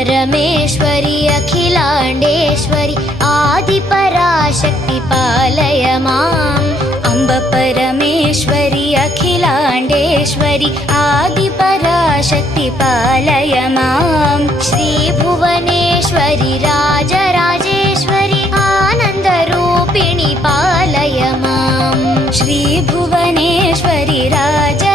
परमेश्वरि अखिलाण्डेश्वरि आदिपराशक्ति पालय माम्। अम्ब परमेश्वरि अखिलाण्डेश्वरि आदिपराशक्ति पालय माम्। श्रीभुवनेश्वरि राजराजेश्वरि आनन्दरूपिणि पालय माम्। श्रीभुवनेश्वरि राज